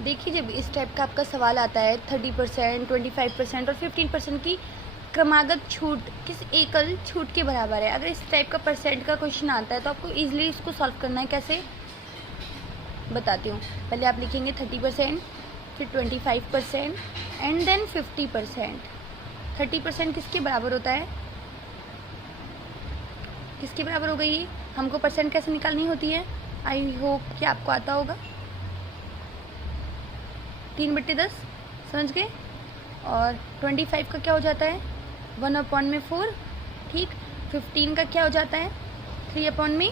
देखिए, जब इस टाइप का आपका सवाल आता है 30%, 25% और 15% की क्रमागत छूट किस एकल छूट के बराबर है। अगर इस टाइप का परसेंट का क्वेश्चन आता है तो आपको इजीली इसको सॉल्व करना है। कैसे बताती हूँ। पहले आप लिखेंगे 30%, फिर 25% एंड देन 50%। 30% किसके बराबर होता है, किसके बराबर हो गई। हमको परसेंट कैसे निकालनी होती है, आई होप कि आपको आता होगा। 3/10 समझ गए। और 25 का क्या हो जाता है 1/4, ठीक। 15 का क्या हो जाता है 3 में,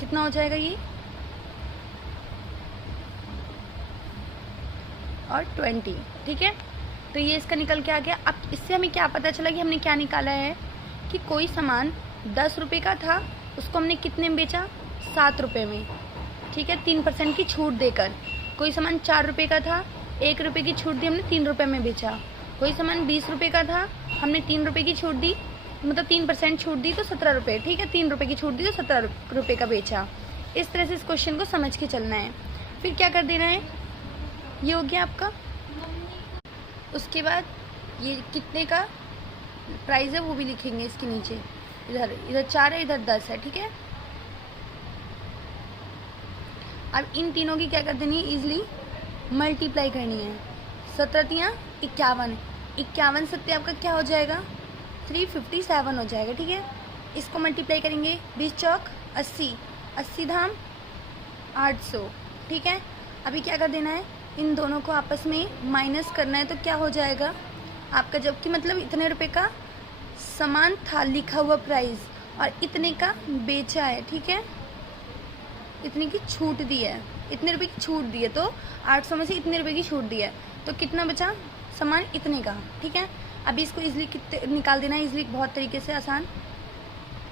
कितना हो जाएगा ये, और 20, ठीक है। तो ये इसका निकल के आ गया। अब इससे हमें क्या पता चला कि हमने क्या निकाला है कि कोई सामान 10 रुपये का था, उसको हमने कितने में बेचा 7 रुपये में, ठीक है, 3% की छूट देकर। कोई सामान 4 रुपये का था, 1 रुपये की छूट दी, हमने 3 रुपये में बेचा। कोई सामान 20 रुपये का था, हमने 3 रुपये की छूट दी, मतलब 3% छूट दी तो 17 रुपये, ठीक है, 3 रुपये की छूट दी तो 17 रुपये का बेचा। इस तरह से इस क्वेश्चन को समझ के चलना है। फिर क्या कर देना है, ये हो गया आपका। उसके बाद ये कितने का प्राइस है वो भी लिखेंगे इसके नीचे। इधर 4 है, इधर 10 है, ठीक है। अब इन तीनों की क्या कर देनी है, इजली मल्टीप्लाई करनी है। 17 51, 51 सत्ते आपका क्या हो जाएगा 357 हो जाएगा, ठीक है। इसको मल्टीप्लाई करेंगे, 20 चौक 80, 80 धाम 800, ठीक है। अभी क्या कर देना है, इन दोनों को आपस में माइनस करना है। तो क्या हो जाएगा आपका, जबकि मतलब इतने रुपए का सामान था लिखा हुआ प्राइस और इतने का बेचा है, ठीक है, इतने की छूट दी है, इतने रुपए की छूट दी है, तो 800 में से इतने रुपए की छूट दी है, तो कितना बचा सामान इतने का, ठीक है। अभी इसको इजली कितने निकाल देना है, इजली बहुत तरीके से आसान।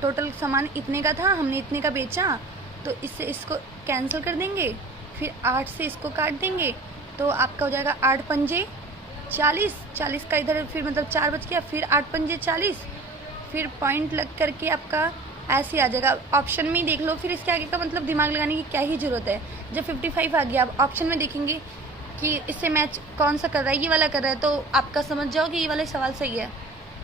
टोटल सामान इतने का था, हमने इतने का बेचा, तो इससे इसको कैंसिल कर देंगे, फिर 8 से इसको काट देंगे, तो आपका हो जाएगा 8 पंजे 40, 40 का इधर फिर मतलब 4 बच गया, फिर 8 पंजे 40, फिर पॉइंट लग करके आपका ऐसे आ जाएगा। ऑप्शन में ही देख लो, फिर इसके आगे का मतलब दिमाग लगाने की क्या ही जरूरत है। जब 55 आ गया, आप ऑप्शन में देखेंगे कि इससे मैच कौन सा कर रहा है, ये वाला कर रहा है, तो आपका समझ जाओ कि ये वाला सवाल सही है।